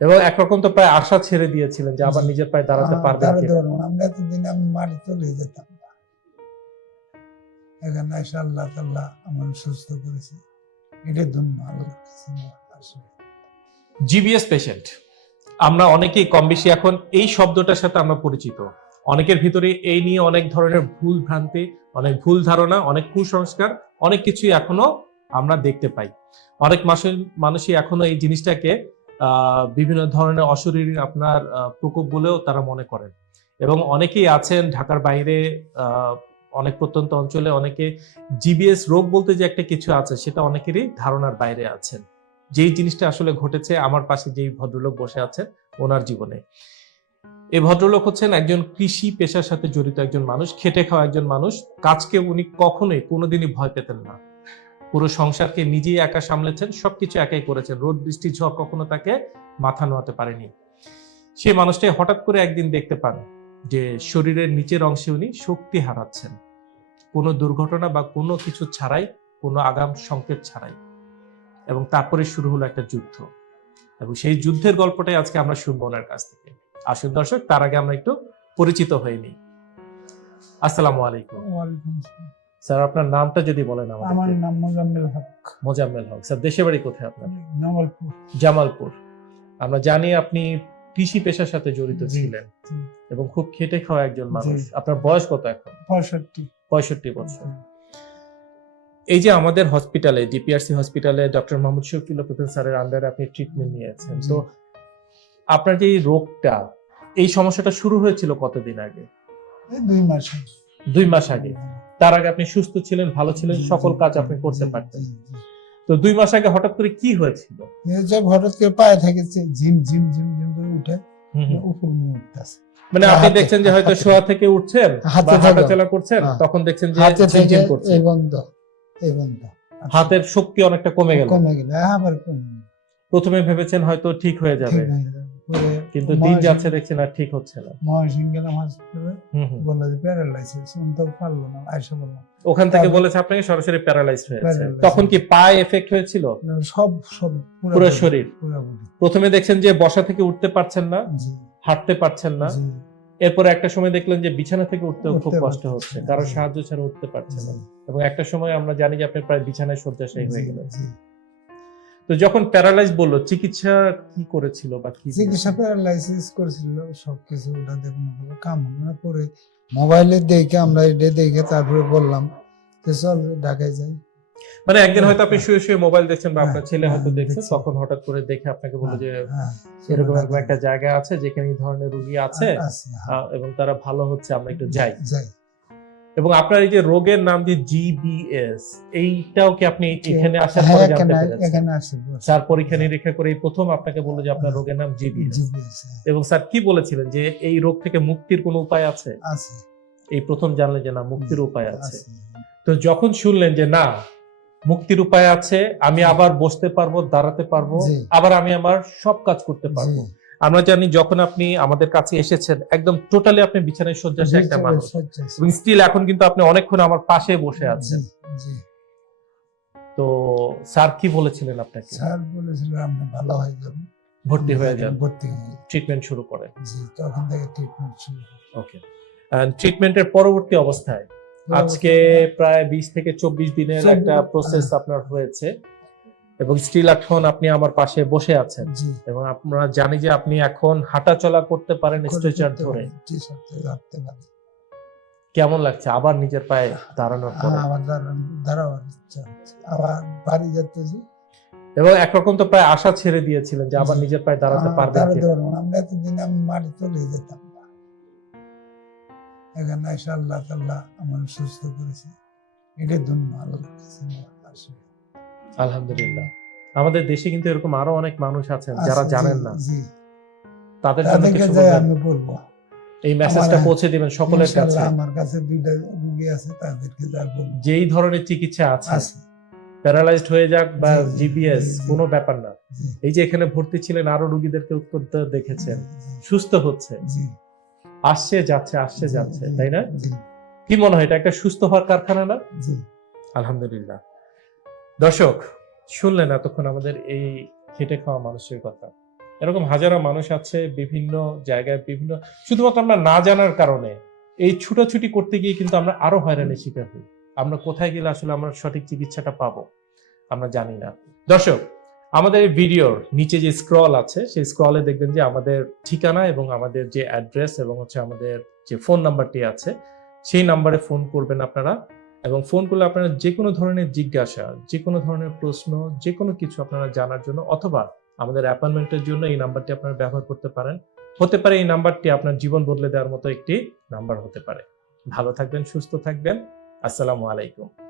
এবং একরকম তো প্রায় আশা ছেড়ে দিয়েছিলেন যে আবার জি। নিজের পায়ে দাঁড়াতে পারবেন কিনা। আমরা মাটি চলে যেতাম না। এখানে এসে আল্লাহ তাল্লাহ আমার সুস্থ করেছে। এটা ধন্য আল্লাহ জিবিএস পেশেন্ট আমরা অনেকেই কম বেশি এখন এই শব্দটার সাথে আমরা পরিচিত। অনেকের ভিতরে এই নিয়ে অনেক ধরনের ভুল ভ্রান্তি অনেক ভুল ধারণা অনেক কুসংস্কার অনেক কিছুই এখনও আমরা দেখতে পাই। অনেক মানুষের মানুষই এখনও এই জিনিসটাকে বিভিন্ন ধরনের অশরীরী আপনার প্রকোপ বলেও তারা মনে করেন। এবং অনেকেই আছেন ঢাকার বাইরে অনেক প্রত্যন্ত অঞ্চলে, অনেকে জিবিএস রোগ বলতে যে একটা কিছু আছে, সেটা অনেকেরই ধারণার বাইরে আছেন। যেই জিনিসটা আসলে ঘটেছে, আমার পাশে যেই ভদ্রলোক বসে আছেন, ওনার জীবনে। এই ভদ্রলোক হচ্ছেন একজন কৃষি পেশার সাথে জড়িত একজন মানুষ, খেটে খাওয়া একজন মানুষ। কাজকে উনি কখনোই কোনোদিনই ভয় পেতেন না। পুরো সংসারকে নিজেই একা সামলেছেন, সবকিছু একাই করেছেন। রোদ, বৃষ্টি, ঝড় কখনো তাকে মাথা নোয়াতে পারেনি। সেই মানুষটাই হঠাৎ করে একদিন দেখতে পান যে শরীরের নিচের অংশে উনি শক্তি হারাচ্ছেন। কোনো দুর্ঘটনা বা কোনো কিছু ছাড়াই, কোনো আগাম সংকেত ছাড়াই। এবং তারপরে শুরু হলো একটা যুদ্ধ। এবং সেই যুদ্ধের গল্পটাই আজকে আমরা শুনব ওনার কাছ থেকে। আসুন দর্শক, তার আগে আমরা একটু পরিচিত হইনি আসসালামু আলাইকুম। স্যার আপনার নামটা যদি বলেন আমার আমাদের নাম মোজাম্মেল হক। মোজাম্মেল হক। স্যার দেশের বাড়ি কোথায় আপনার? নমলপুর জামালপুর। আমরা জানি আপনি কৃষি পেশার সাথে জড়িত ছিলেন এবং খুব খেটে খাওয়া একজন মানুষ। আপনার বয়স কত এখন? পঁয়ষট্টি। পঁয়ষট্টি বছর। এই যে আমাদের হসপিটালে ডিপিআরসি হসপিটালে ডক্টর মোহাম্মদ শফিউল হোসেন স্যারের আন্ডারে আপনি ট্রিটমেন্ট নিয়েছেন। তো আপনার যে এই রোগটা এই সমস্যাটা শুরু হয়েছিল কতদিন আগে? দুই মাস আগে। দুই মাস আগে। তার আগে আপনি সুস্থ ছিলেন ভালো ছিলেন সকল কাজ আপনি করতে পারতেন। তো দুই মাস আগে হঠাৎ করে কি হয়েছিল? হঠাৎ করে পায়ে থেকেছে ঝিম ঝিম ঝিম ঝিম করে উঠে উপর নিয়ে উঠতেছে মানে আপনি দেখছেন যে হয়তো শোয়া থেকে উঠছেন বা থেকে- হাঁটাচলা করছেন হ্যাঁ। তখন দেখছেন যে থেকে করছে। এই বন্ধ এই বন্ধ। হাতের শক্তি অনেকটা কমে গেল। কমে গেল আবার কমে প্রথমে ভেবেছেন হয়তো ঠিক হয়ে যাবে। কিন্তু দিন যাচ্ছে দেখছেন আর ঠিক হচ্ছে না। গেলাম হসপিটালে। বলল যে প্যারালাইসিস শুনতে পারল না আয়সা বললাম ওখান থেকে বলেছে আপনাকে সরাসরি প্যারালাইজ হয়েছে। তখন কি পায়ে এফেক্ট হয়েছিল? সব সব পুরো শরীর। প্রথমে দেখছেন যে বসা থেকে উঠতে পারছেন না হাঁটতে পারছেন না। এরপরে একটা সময় দেখলেন যে বিছানা থেকে উঠতে খুব কষ্ট হচ্ছে। কারও সাহায্য ছাড়া উঠতে পারছেন না। এবং একটা সময় আমরা জানি যে আপনি প্রায় বিছানায় শয্যাশায়ী হয়ে গেলেন। তো যখন প্যারালাইজ বলল চিকিৎসা কি করেছিল বা কি চিকিৎসা প্যারালাইসিস করেছিল সবকিছু ওটা দেখুন হলো কাম হলো না। পরে মোবাইলে দেখে আমরা এটা দেখে তারপরে বললাম যে চল ঢাকায় যাই। মানে একদিন হয়তো আপনি শুয়ে শুয়ে মোবাইল দেখছেন বা হ্যাঁ, আপনার ছেলে হয়তো হ্যাঁ, দেখছে তখন হঠাৎ করে দেখে আপনাকে বলল যে হ্যাঁ, এরকম একটা জায়গা আছে যেখানে এই ধরনের রুগী আছে হ্যাঁ। এবং তারা ভালো হচ্ছে আমরা একটু যাই। যাই। এবং আপনার এই যে রোগের নাম যে জিবিএস এইটাও কি আপনি এখানে আসার হ্যাঁ, পরে জানতে পেরেছেন? স্যার পরীক্ষা নিরীক্ষা করে প্রথম আপনাকে বলল যে আপনার রোগের নাম জিবিএস এবং স্যার কি বলেছিলেন যে এই রোগ থেকে মুক্তির কোনো উপায় আছে? আছে। এই প্রথম জানলেন যে না মুক্তির উপায় আছে। তো যখন শুনলেন যে না মুক্তির উপায় আছে আমি আবার বসতে পারব দাঁড়াতে পারব আবার আমি আমার সব কাজ করতে পারব। আমরা জানি যখন আপনি আমাদের কাছে এসেছেন একদম টোটালি আপনি বিছানায় শয্যাশায়ী একটা মানুষ। এবং স্টিল এখন কিন্তু আপনি অনেকক্ষণ আমার পাশে বসে আছেন। তো স্যার কি বলেছিলেন আপনাকে? স্যার বলেছিল আপনি ভালো হয়ে যাবেন ভর্তি হয়ে যান। ভর্তি ট্রিটমেন্ট শুরু করে। জি তখন থেকে ট্রিটমেন্ট শুরু ওকে ট্রিটমেন্টের পরবর্তী অবস্থায়? আজকে প্রায় বিশ থেকে চব্বিশ দিনের একটা প্রসেস আপনার হয়েছে। এবং স্টিল এখন আপনি আমার পাশে বসে আছেন। এবং আপনারা জানি যে আপনি এখন হাঁটা চলা করতে পারেন স্ট্রেচার ধরে। কেমন লাগছে? আবার নিজের পায়ে দাঁড়ানোর পরে? আবার দাঁড়ান- দাঁড়াবার ইচ্ছা। আবার বাড়ি যেতেছি। এবং একরকম তো প্রায় আশা ছেড়ে দিয়েছিলেন যে আবার নিজের পায়ে দাঁড়াতে পারবেন। আমরা এতদিন আমি মাটি চলে যেতাম এখানে এসে আল্লাহ তাল্লাহ আমার সুস্থ করেছে। এটা ধন্য আল্লাহ। আলহামদুলিল্লাহ। আমাদের দেশে কিন্তু এরকম আরও অনেক মানুষ আছেন যারা জানেন না। তাদের জন্য কিছু আমি বলব। এই মেসেজটা পৌঁছে দিবেন সকলের কাছে। আমার কাছে দুইটা রুগী আছে তাদেরকে যা বলব। যেই ধরনের চিকিৎসা আছে প্যারালাইজড হয়ে যাক বা জিবিএস। কোনো ব্যাপার না। এই যে এখানে ভর্তি ছিলেন আরও রুগীদেরকে উত্তর দেখেছেন। সুস্থ হচ্ছে। আসছে যাচ্ছে আসছে যাচ্ছে তাই না? কি মনে হয় এটা একটা সুস্থ হওয়ার কারখানা না? জি। আলহামদুলিল্লাহ। দর্শক শুনলেন এতক্ষণ আমাদের এই খেটে খাওয়া মানুষের কথা। এরকম হাজারো মানুষ আছে বিভিন্ন জায়গায়, বিভিন্ন শুধুমাত্র আমরা না জানার কারণে এই ছুটাছুটি করতে গিয়ে কিন্তু আমরা আরও হয়রানি শিকার হই। আমরা কোথায় গেলে আসলে আমরা সঠিক চিকিৎসাটা পাবো? আমরা জানি না। দর্শক, আমাদের ভিডিওর নিচে যে স্ক্রল আছে, সেই স্ক্রলে দেখবেন যে আমাদের ঠিকানা এবং আমাদের যে অ্যাড্রেস এবং হচ্ছে আমাদের যে ফোন নাম্বারটি আছে, সেই নাম্বারে ফোন করবেন আপনারা। এবং ফোন করলে আপনারা যে কোনো ধরনের জিজ্ঞাসা যে কোনো ধরনের প্রশ্ন যে কোনো কিছু আপনারা জানার জন্য অথবা আমাদের অ্যাপয়েন্টমেন্টের জন্য এই নাম্বারটি আপনারা ব্যবহার করতে পারেন। হতে পারে এই নাম্বারটি আপনার জীবন বদলে দেওয়ার মতো একটি নাম্বার হতে পারে। ভালো থাকবেন, সুস্থ থাকবেন। আসসালামু আলাইকুম।